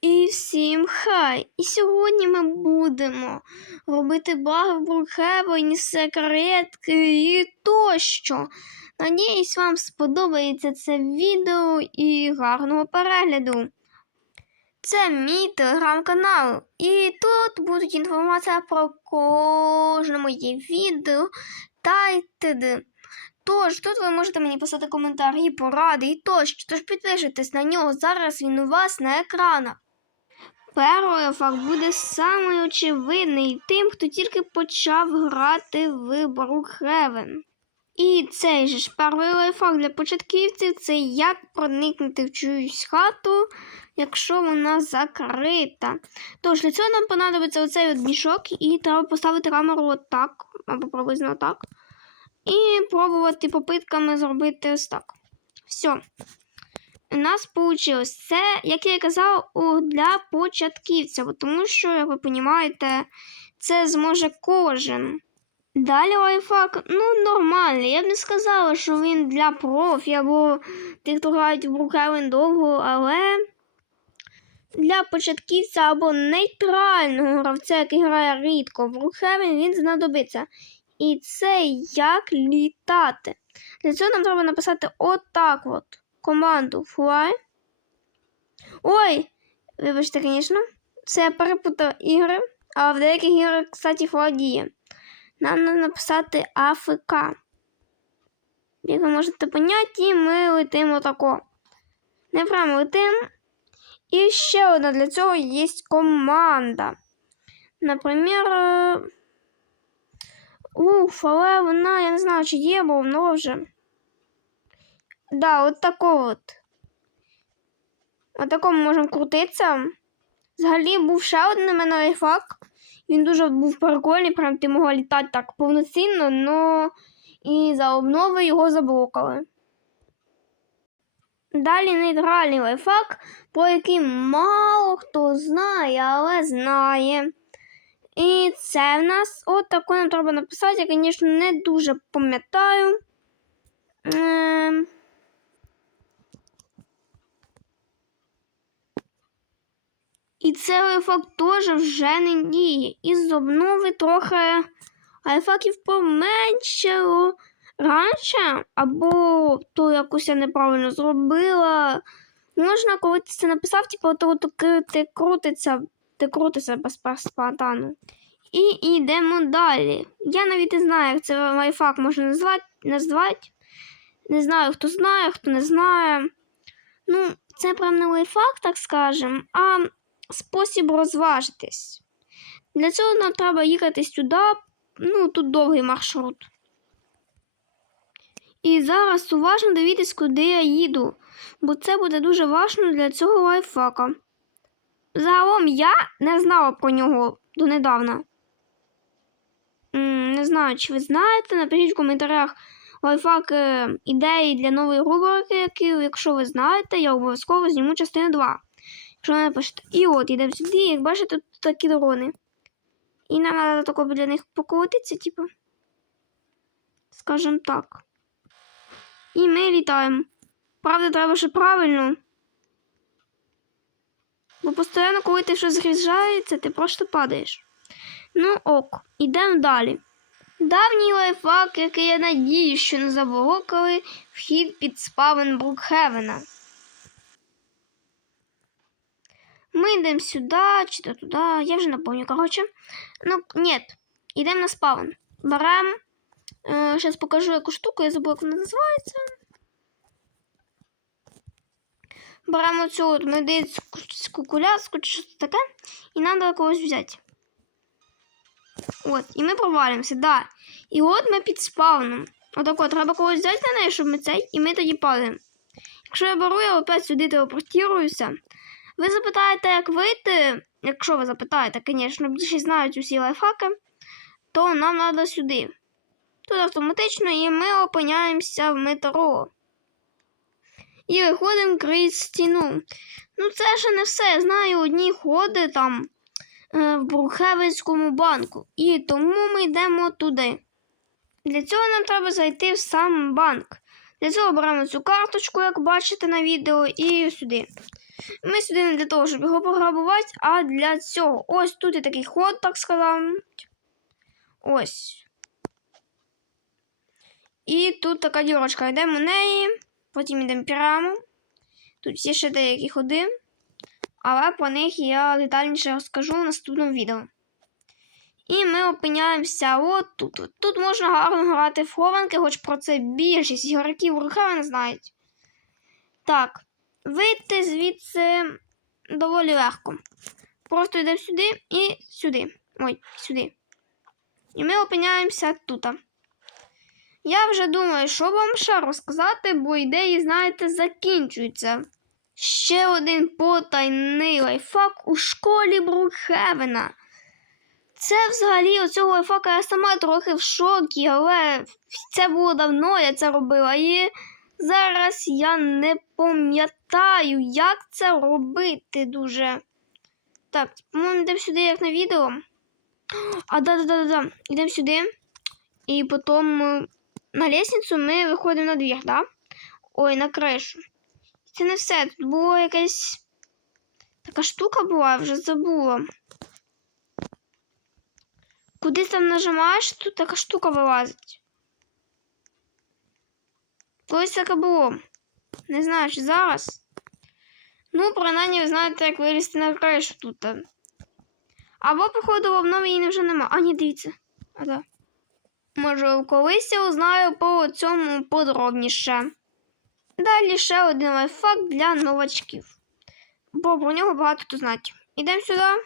І всім хай! І сьогодні ми будемо робити баги в секретки і тощо. Надіюсь, вам сподобається це відео і гарного перегляду. Це мій телеграм-канал, і тут буде інформація про кожне моє відео та й т.д. Тож, тут ви можете мені писати коментарі, поради і тощо. Тож підпишитесь на нього, зараз він у вас на екранах. Перший факт буде самий очевидний тим, хто тільки почав грати в Брукхевен. І цей же ж перший лайфхак для початківців це як проникнути в чиюсь хату, якщо вона закрита. Тож для цього нам понадобиться оцей от мішок, і треба поставити камеру отак, або приблизно так. І пробувати попитками зробити ось так. Все. У нас вийшло. Це, як я і казав, для початківців, тому що, як ви розумієте, це зможе кожен. Далі лайфхак, ну, нормальний. Я б не сказала, що він для профі або тих, хто грають в Брукхевен довго, але для початківця або нейтрального гравця, який грає рідко в Брукхевен, він знадобиться. І це як літати. Для цього нам треба написати отак от команду fly. Ой, вибачте, звісно, це я перепутав ігри, а в деяких іграх, кстати, fly діє. Нам треба написати АФК. Як ви можете поняти, ми летимо тако. Не прямо летимо. І ще одна для цього є команда. Наприклад, е, Уф, але вона, я не знаю, чи є, бо воно вже. Да, от тако от. От такому можемо крутитися. Взагалі був ще один у мене лайфхак. Він дуже був прикольний, прям ти могла літати так повноцінно, но і за обнови його заблокали. Далі нейтральний лайфхак, про який мало хто знає, але знає. І це в нас от таку нам треба написати. Я, звісно, не дуже пам'ятаю. Ем... І цей лайфхак теж вже не діє. Із обнови трохи лайфхаків поменшало раніше, або то якось я неправильно зробила. Можна, коли ти це написав, типу, то, то ти крутиться, ти крутишся без спонтану. І йдемо далі. Я навіть не знаю, як це лайфхак можна назвати. назвати. Не знаю, хто знає, хто не знає. Ну, це прям не лайфхак, так скажем, а спосіб розважитись. Для цього нам треба їхати сюди, ну, тут довгий маршрут. І зараз уважно дивіться, куди я їду, бо це буде дуже важливо для цього лайфхака. Загалом я не знала про нього донедавна. Не знаю, чи ви знаєте, напишіть в коментарях лайфхаки ідеї для нової рубрики, якщо ви знаєте, я обов'язково зніму частину 2. Якщо ви напишете. І от, йдемо сюди, як бачите, тут такі дрони. І нам треба тако біля них поколотитися, типу. Скажем так. І ми літаємо. Правда, треба ще правильно. Бо постійно, коли ти щось зрізається, ти просто падаєш. Ну ок, ідемо далі. Давній лайфхак, який я надію, що не заблокали вхід під спавен Брукхевена. Ми йдемо сюди, чи то туди, я вже не пам'ятаю, коротше. Ну, ні, йдемо на спавен. Беремо. Е, Зараз покажу яку штуку, я забула, як вона називається. Беремо цю от медицьку куляску чи щось таке, і треба когось взяти. От, і ми провалимося, да. І от ми під спавном. Отако, треба когось взяти на неї, щоб ми цей, і ми тоді падаємо. Якщо я беру, я опять сюди телепортуюся. Ви запитаєте, як вийти, якщо ви запитаєте, звісно, більше знають усі лайфхаки, то нам треба сюди. Тут автоматично і ми опиняємося в метро. І виходимо крізь стіну. Ну, це ще не все. Я знаю одні ходи там е, в Брухевицькому банку. І тому ми йдемо туди. Для цього нам треба зайти в сам банк. Для цього беремо цю карточку, як бачите на відео, і сюди. Ми сюди не для того, щоб його пограбувати, а для цього. Ось тут є такий ход, так сказати. Ось. І тут така дірочка. Йдемо в неї, потім йдемо прямо. Тут є ще деякі ходи, але про них я детальніше розкажу в наступному відео. І ми опиняємося от тут. Можна гарно грати в хованки, хоч про це більшість ігроків рухами не знають. Так, вийти звідси доволі легко. Просто йдемо сюди і сюди. Ой, сюди. І ми опиняємося тут. Я вже думаю, що вам ще розказати, бо ідеї, знаєте, закінчуються. Ще один потайний лайфхак у школі Брукхевена. Це взагалі оцього лайфхака я сама трохи в шокі, але це було давно, я це робила. І зараз я не пам'ятаю, як це робити дуже. Так, по-моєму, йдемо сюди, як на відео. А, да-да-да-да. Йдемо сюди. І потім е, на лестницю ми виходимо на двір, да? Ой, на кришу. Це не все. Тут була якась така штука була, вже забула. Кудись там нажимаєш, тут така штука вилазить. Колись таке було. Не знаю, чи зараз. Ну, принаймні, ви знаєте, як вилізти на кришу тут. Або, походу, в новій її вже нема. А, ні, дивіться. А, да. Може, колись я узнаю по цьому подробніше. Далі ще один лайфхак для новачків. Бо про нього багато хто знать. Ідемо сюди,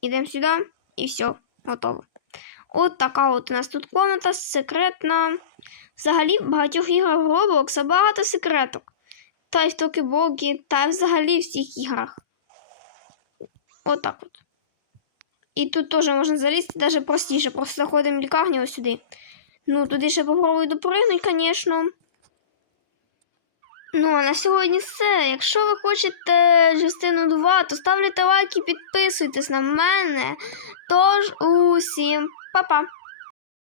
ідемо сюди і все, готово. От така от у нас тут комната секретна. Взагалі, в багатьох іграх Roblox багато секреток. Та й в Токібогі, та й взагалі в всіх іграх. От так от. І тут теж можна залізти, навіть простіше. Просто заходимо в лікарню ось сюди. Ну, туди ще попробую допригнути, звісно. Ну, а на сьогодні все. Якщо ви хочете частину 2, то ставте лайк і підписуйтесь на мене. Тож, усім па-па!